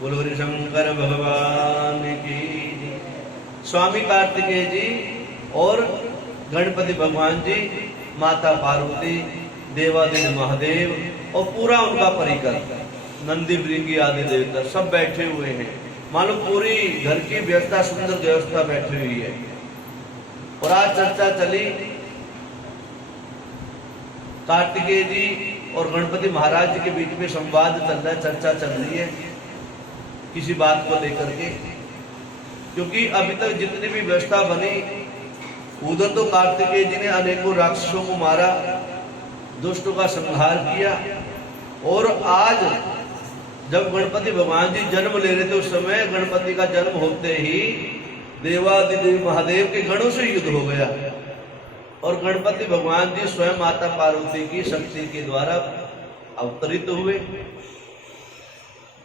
बोलो हरि शंकर भगवान की। स्वामी कार्तिकेय जी और गणपति भगवान जी, माता पार्वती, देवादिदेव महादेव और पूरा उनका परिकर, नंदी भृंगी आदि देवता सब बैठे हुए हैं। मालूम पूरी घर की व्यवस्था, सुंदर व्यवस्था बैठी हुई है। और आज चर्चा चली कार्तिकेय जी और गणपति महाराज जी के बीच में संवाद चल रहा है, चर्चा चल रही है किसी बात को लेकर के। क्योंकि अभी तक जितनी भी व्यवस्था बनी, उधर तो कार्तिकेय जी ने अनेकों राक्षसों को मारा, दुष्टों का संहार किया। और आज जब गणपति भगवान जी जन्म ले रहे थे, उस समय गणपति का जन्म होते ही देवादिदेव महादेव के गणों से युद्ध हो गया और गणपति भगवान जी स्वयं माता पार्वती की शक्ति के द्वारा अवतरित हुए।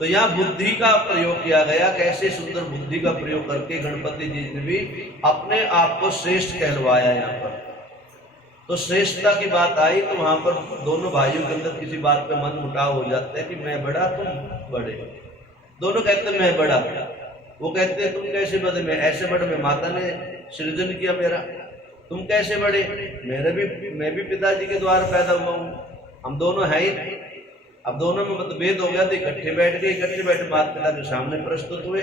तो यहाँ बुद्धि का प्रयोग किया गया, कैसे सुंदर बुद्धि का प्रयोग करके गणपति जी ने भी अपने आप को श्रेष्ठ कहलवाया। यहाँ पर तो श्रेष्ठता की बात आई तो वहां पर दोनों भाइयों के अंदर किसी बात पे मन मुटाव हो जाता है कि मैं बड़ा तुम बड़े। दोनों कहते मैं बड़ा, वो कहते तुम कैसे बड़े, मैं ऐसे बड़े, मैं माता ने सृजन किया मेरा। तुम कैसे बड़े, मैं भी पिताजी के द्वारा पैदा हुआ हूँ, हम दोनों हैं ही। अब दोनों में मतभेद हो गया तो इकट्ठे बैठे माता पिता के सामने प्रस्तुत हुए,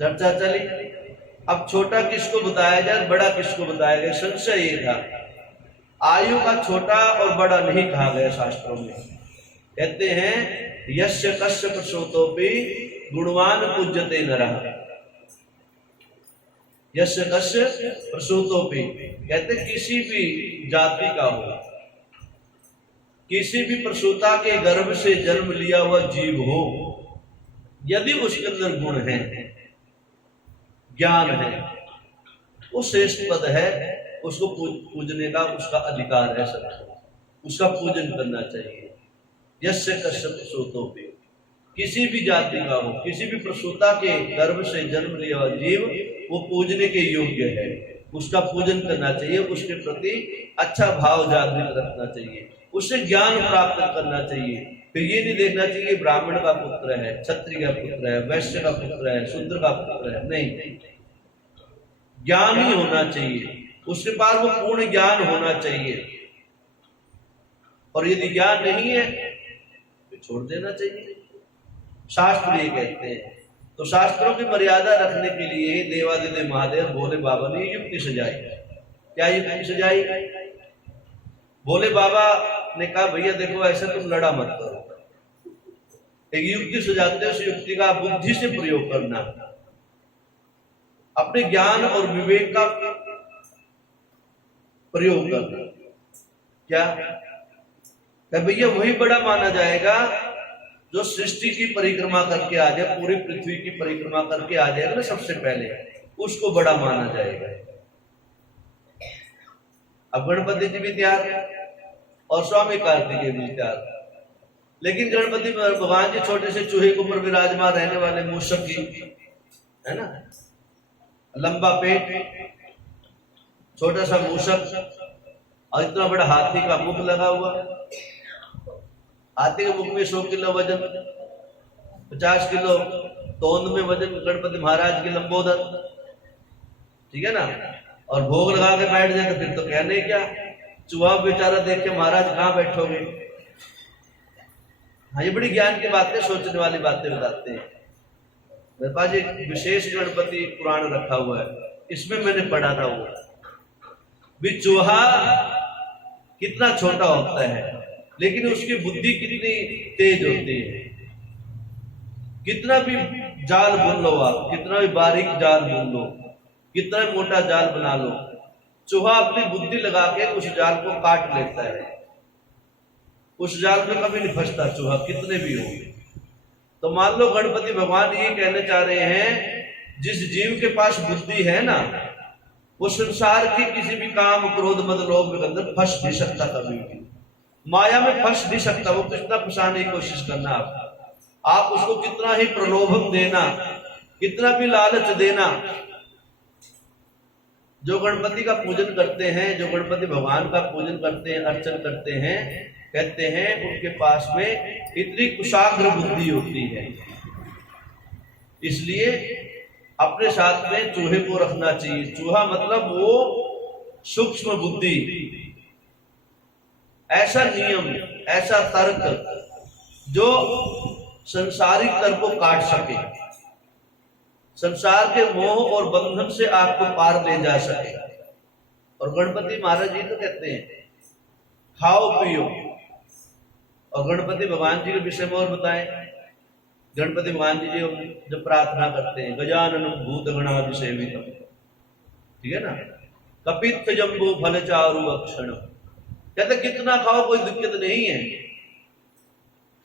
चर्चा चली। अब छोटा किसको बताया जाए, बड़ा किसको बताया गया, संशय ये था। आयु का छोटा और बड़ा नहीं कहा गया शास्त्रों में। कहते हैं यस्य कस्य प्रसूतोपि गुणवान पूज्यते नरः, यस्य कस्य प्रसूतोपि, कहते किसी भी जाति का हो, किसी भी प्रसूता के गर्भ से जन्म लिया हुआ जीव हो, यदि उसके अंदर गुण है, ज्ञान है, वो श्रेष्ठ पद है, उसको पूजने का उसका अधिकार है, सबको उसका पूजन करना चाहिए। यस्य कस्य प्रसूतोपि, किसी भी जाति का हो, किसी भी प्रसूता के गर्भ से जन्म लिया हुआ जीव वो पूजने के योग्य है, उसका पूजन करना चाहिए, उसके प्रति अच्छा भाव जागृत रखना चाहिए, उससे ज्ञान प्राप्त करना चाहिए। फिर ये नहीं देखना चाहिए ब्राह्मण का पुत्र है, क्षत्रिय का पुत्र है, वैश्य का पुत्र है, शूद्र का पुत्र है, नहीं, ज्ञान ही होना चाहिए, उसके पास वो पूर्ण ज्ञान होना चाहिए। और यदि ज्ञान नहीं है तो छोड़ देना चाहिए, शास्त्र ये कहते हैं। तो शास्त्रों की मर्यादा रखने के लिए देवादिदेव महादेव भोले बाबा ने युक्ति सजाई। क्या युक्ति सजाई? भोले बाबा ने कहा भैया देखो ऐसे तुम लड़ा मत करो, एक युक्ति सजाते हो, उस युक्ति का बुद्धि से प्रयोग करना, अपने ज्ञान और विवेक का प्रयोग करना। क्या भैया वही बड़ा माना जाएगा जो सृष्टि की परिक्रमा करके आ जाए, पूरी पृथ्वी की परिक्रमा करके आ जाएगा ना, सबसे पहले उसको बड़ा माना जाएगा। अब गणपति जी भी तैयार और स्वामी कार्तिकेय भी तैयार, लेकिन गणपति भगवान जी छोटे से चूहे के ऊपर विराजमान रहने वाले मूषक की है ना, लंबा पेट, छोटा सा मूषक और इतना बड़ा हाथी का मुख लगा हुआ। हाथी के मुख में 100 किलो वजन, 50 किलो तोंद में वजन गणपति महाराज की लंबोदर, ठीक है ना। और भोग लगा के बैठ जाए तो फिर तो कहने क्या, चूहा बेचारा देख के महाराज कहाँ बैठोगे। हाँ, ये बड़ी ज्ञान की बातें, सोचने वाली बातें बताते हैं। मेरे पास एक विशेष गणपति पुराण रखा हुआ है, इसमें मैंने पढ़ा था वो भी चूहा कितना छोटा होता है लेकिन उसकी बुद्धि कितनी तेज होती है। कितना भी जाल बुन लो आप, कितना भी बारीक जाल बुन लो, कितना भी मोटा जाल बना लो, चूहा अपनी बुद्धि लगा के उस जाल को काट लेता है, उस जाल में कभी नहीं फंसता चूहा, कितने भी हो। तो मान लो गणपति भगवान ये कहने चाह रहे हैं, जिस जीव के पास बुद्धि है ना, वो संसार के किसी भी काम, क्रोध, मद, लोभ के अंदर फंस नहीं सकता, कभी भी माया में फंस नहीं सकता। वो कितना फंसाने की कोशिश करना, आप उसको कितना ही प्रलोभन देना, कितना भी लालच देना। जो गणपति का पूजन करते हैं, जो गणपति भगवान का पूजन करते हैं, अर्चन करते हैं, कहते हैं उनके पास में इतनी कुशाग्र बुद्धि होती है, इसलिए अपने साथ में चूहे को रखना चाहिए। चूहा मतलब वो सूक्ष्म बुद्धि, ऐसा नियम, ऐसा तर्क जो संसारिक तर्क को काट सके, संसार के मोह और बंधन से आपको पार ले जा सके। और गणपति महाराज जी तो कहते हैं खाओ पियो। और गणपति भगवान जी के विषय में और बताएं, गणपति भगवान जी जो प्रार्थना करते हैं, गजाननम भूतगणादि सेवितम, ठीक है ना, कपित्थ जम्बू फल चारु अक्षण, कहते कितना खाओ कोई दिक्कत नहीं है,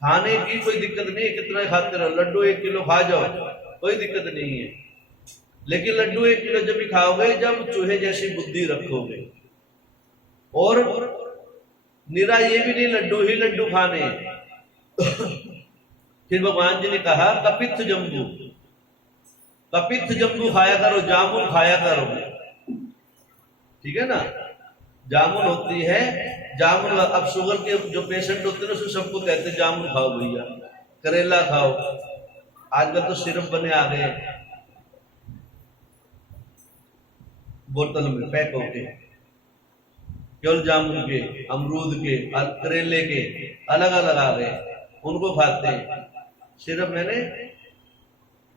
खाने की कोई दिक्कत नहीं है, कितना खाते रहो, लड्डू 1 किलो खा जाओ कोई दिक्कत नहीं है, लेकिन लड्डू 1 किलो जब भी खाओगे जब चूहे जैसी बुद्धि रखोगे। और निरा ये भी नहीं लड्डू ही लड्डू खाने। फिर भगवान जी ने कहा कपित्थ जम्बू, कपित्थ जम्बू खाया करो, जामुन खाया करो, ठीक है ना, जामुन होती है, जामुन अब शुगर के जो पेशेंट होते हैं ना सबको कहते हैं जामुन खाओ भैया, करेला खाओ, आजकल तो सिरप बने आ गए बोतल में पैक होके, केवल जामुन के, अमरूद के, करेले के अलग अलग आ गए, उनको खाते हैं। सिरप मैंने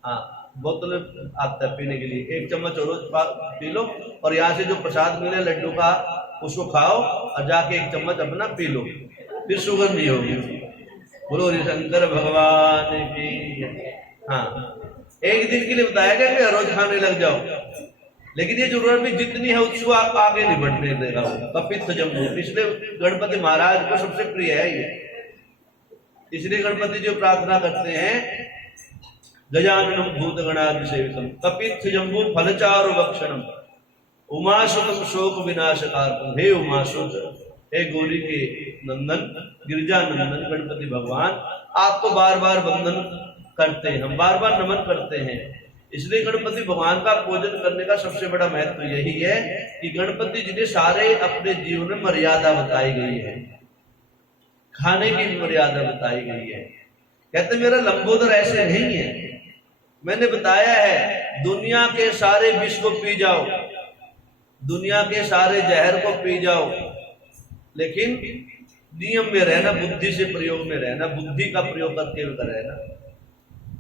हाँ बोतल में आता है पीने के लिए, 1 चम्मच रोज पी लो, और यहाँ से जो प्रसाद मिले लड्डू का उसको खाओ और जाके 1 चम्मच अपना पी लो, फिर शुगर नहीं होगी। बोलो हरि शंकर भगवान की। हाँ, एक दिन के लिए बताया गया कि रोज खाने लग जाओ, लेकिन ये जरूरत भी जितनी है उसको आप आगे नहीं बढ़ने देगा वो कपित्थ जम्बू। इसलिए गणपति महाराज को सबसे प्रिय है ये, इसलिए गणपति जो प्रार्थना करते हैं गजाननम भूतगणादि सेवितम कपित्थ जम्बू फलचारु भक्षणम उमासुतम शोक विनाशकारकम। हे उमासुत, हे गौरी के नंदन, गिरिजा नंदन गणपति भगवान, आपको बार बार वंदन करते हैं, हम बार बार नमन करते हैं। इसलिए गणपति भगवान का पूजन करने का सबसे बड़ा महत्व यही है कि गणपति जी ने सारे अपने जीवन में मर्यादा बताई गई है, खाने की मर्यादा बताई गई है। कहते मेरा लंबोदर ऐसे नहीं है, मैंने बताया है दुनिया के सारे विष को पी जाओ, दुनिया के सारे जहर को पी जाओ, लेकिन नियम में रहना, बुद्धि से प्रयोग में रहना, बुद्धि का प्रयोग करके रहना,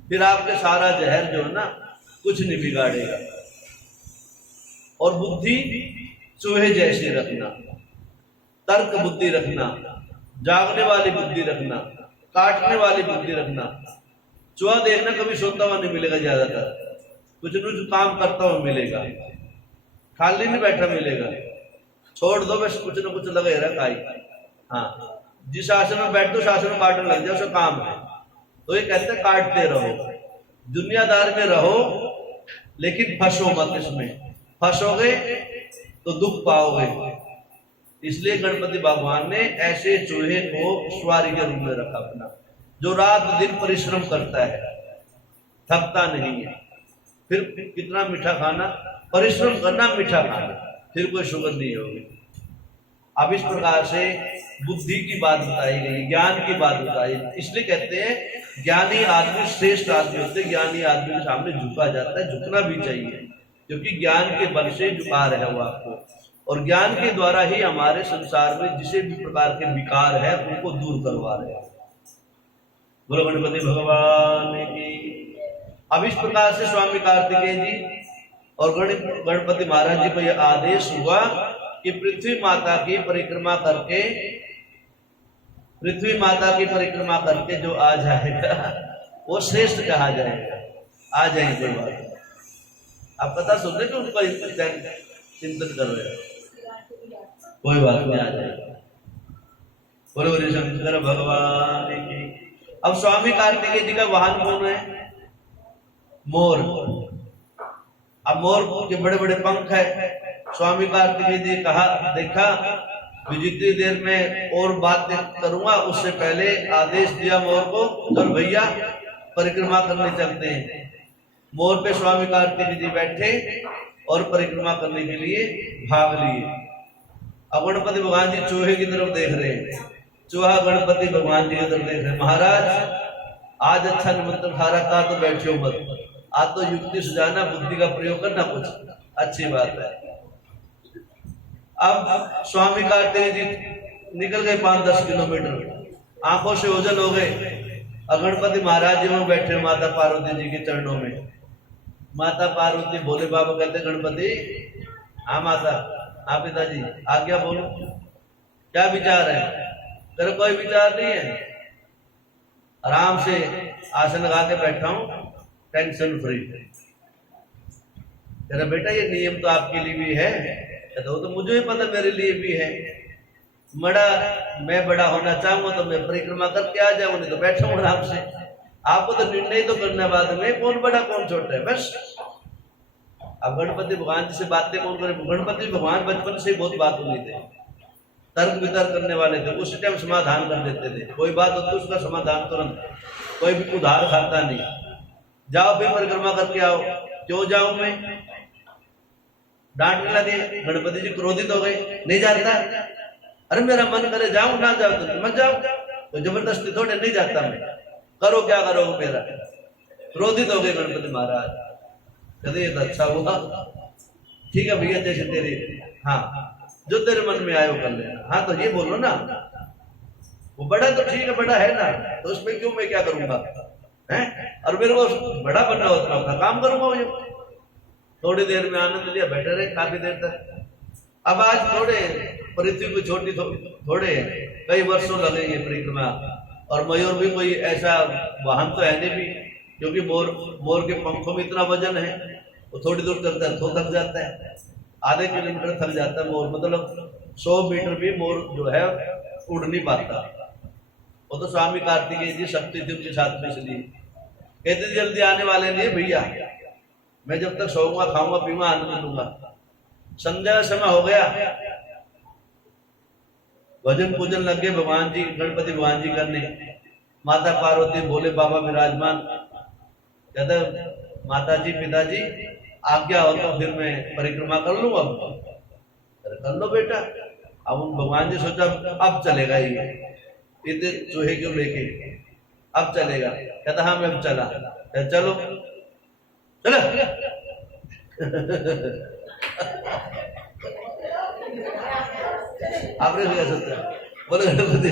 फिर आपके सारा जहर जो है ना कुछ नहीं बिगाड़ेगा। और बुद्धि चूहे जैसी रखना, तर्क बुद्धि रखना, जागने वाली बुद्धि रखना, काटने वाली बुद्धि रखना। चूहा देखना कभी सोता हुआ नहीं मिलेगा, ज्यादातर कुछ न कुछ काम करता हुआ मिलेगा, खाली नहीं बैठा मिलेगा, छोड़ दो बस कुछ न कुछ लगे रहा खाई। हाँ, जिस आसन में बैठ दो शासन में काटने लग जाए, उसका काम है। तो ये कहते हैं काटते रहो, दुनियादार में रहो, लेकिन फंसो मत इसमें, फंसोगे तो दुख पाओगे। इसलिए गणपति भगवान ने ऐसे चूहे को सवारी के रूप में रखा अपना, जो रात दिन परिश्रम करता है, थकता नहीं है। फिर कितना मीठा खाना, परिश्रम करना, मीठा खाना, फिर कोई शुगर नहीं होगी। अब इस प्रकार से बुद्धि की बात बताई गई, ज्ञान की बात बताई। इसलिए कहते हैं ज्ञानी आदमी श्रेष्ठ आदमी होते, ज्ञानी आदमी के सामने झुका जाता है, झुकना भी चाहिए, क्योंकि ज्ञान के बल से झुका रहा है वो आपको, और ज्ञान के द्वारा ही हमारे संसार में जिसे भी प्रकार के विकार है उनको दूर करवा रहे हैं। बोलो गणपति भगवान की। अब इस प्रकार से स्वामी कार्तिकेय जी और गणपति महाराज जी को यह आदेश हुआ कि पृथ्वी माता की परिक्रमा करके, पृथ्वी माता की परिक्रमा करके जो आ जाएगा वो श्रेष्ठ कहा जाएगा। आ जाएंगे, कोई बात नहीं, आप पता सुनने कि उनका चिंतन कर रहे हैं, कोई बात नहीं, आ जाएगा। बोलो हरि शंकर भगवान की। अब स्वामी कार्तिकेय जी का वाहन कौन है? मोर। अब मोर के बड़े बड़े पंख है। स्वामी कार्तिकेय जी कहा, देखा जितनी देर में और बात करूंगा उससे पहले आदेश दिया मोर को, चल भैया परिक्रमा करने चलते हैं। मोर पे स्वामी कार्तिकेय जी बैठे और परिक्रमा करने के लिए भाग लिए। अब गणपति भगवान जी चूहे की तरफ देख रहे हैं, चूहा गणपति भगवान जी की तरफ देख रहे हैं। महाराज आज अच्छा निमंत्रण खा रखा तो बैठो मत, आज तो युक्ति सुझाना, बुद्धि का प्रयोग करना कुछ अच्छी बात है। अब स्वामी कार्तिक जी निकल गए 5-10 किलोमीटर, आंखों से ओझल हो गए। गणपति महाराज जी वहां बैठे माता पार्वती जी के चरणों में। माता पार्वती भोले बाबा कहते गणपति, हाँ माता, हाँ पिताजी, आज्ञा बोलो, क्या विचार है? तेरे कोई विचार नहीं है, आराम से आसन लगा के बैठा हूं, टेंशन फ्री। तेरा बेटा ये नियम तो आपके लिए भी है। कहता वो तो मुझे भी पता, मेरे लिए भी है। मैं बड़ा होना चाहूंगा तो मैं परिक्रमा करके आ जाऊं, नहीं तो बैठा हूं आराम से। आपको तो निर्णय तो करना बाद में, कौन बड़ा कौन छोटा है, बस। अब गणपति भगवान जी से बातें कौन करे? गणपति भगवान बचपन से बहुत बात होती थे, तर्क वितर्क करने वाले थे, उस टाइम समाधान कर देते थे। कोई बात होती उसका समाधान तुरंत, कोई भी उधार खाता नहीं। जाओ भी परिक्रमा करके आओ। क्यों जाऊं मैं? डांटने लगे, गणपति जी क्रोधित हो गए, नहीं जाता। अरे मेरा मन करे जाऊं, ना जाओ तो मत जाओ, तो जबरदस्ती थोड़े नहीं जाता मैं, करो क्या करो मेरा। क्रोधित हो गए गणपति महाराज। कहते ये तो अच्छा हुआ, ठीक है भैया, जैसे तेरे, हाँ जो तेरे मन में आए वो कर लेना। हाँ तो ये बोलो ना, वो बड़ा तो ठीक है, बड़ा है ना, तो उसमें क्यों मैं क्या करूंगा है? और मेरे को बड़ा बनना होता है, अपना काम करूंगा। वो थोड़ी देर में आनंद लिया, बैठे रहे काफी देर तक। अब आज थोड़े पृथ्वी को छोटी थोड़े कई वर्षों लगेंगे परिक्रमा। और मयूर भी कोई ऐसा वाहन तो है नहीं भी, क्योंकि मोर के पंखों में इतना वजन है, वो थोड़ी दूर चलता है तो थक जाता है, आधे किलोमीटर थक जाता है मोर, मतलब 100 मीटर भी मोर जो है उड़ नहीं पाता। वो तो स्वामी कार्तिकेय जी शक्ति थी उनके साथ में, इसलिए कहते जल्दी आने वाले नहीं भैया, मैं जब तक सोऊंगा, खाऊंगा, पीऊंगा, आनंद लूंगा। संध्या का समय हो गया, भजन पूजन लग गए भगवान जी, गणपति भगवान जी करने। माता पार्वती भोले बाबा विराजमान। कहते माता जी, पिताजी आज्ञा हो तो फिर मैं परिक्रमा कर लूं। अब कर लो बेटा। अब उन भगवान जी सोचा अब चलेगा ये इतने चूहे क्यों लेके, अब चलेगा। कहता हाँ मैं अब चला। चलो चलो आपने क्या सोचा? बोले गणपति